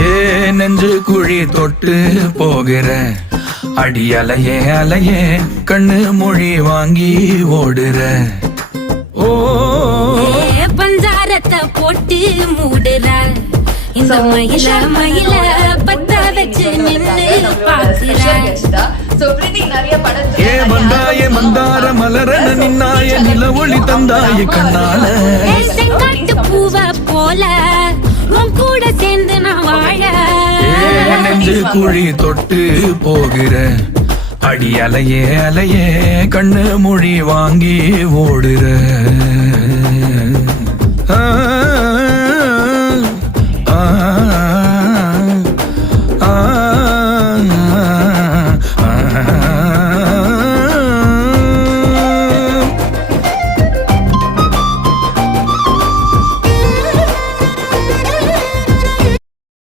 ஏ நெஞ்சு குழி தொட்டு போகிற அடி அலையே அலையே கண்ணு மொழி வாங்கி ஓடுற. ஓ பஞ்சாரத்தை போட்டு மூடுற இந்த மயில மயில பத்த வச்சு நின்னு பாக்குற. ஏ வந்தாய மந்தார மலரன நின்னாய நில ஒளி தந்தாய கண்ணால. செங்காட்டு பூவ போல உன் கூட சேர்ந்து நான் வாழ. நெஞ்சு குழி தொட்டு போகிற அடி அலையே அலையே கண்ணு மொழி வாங்கி ஓடுற. ஆ ஆ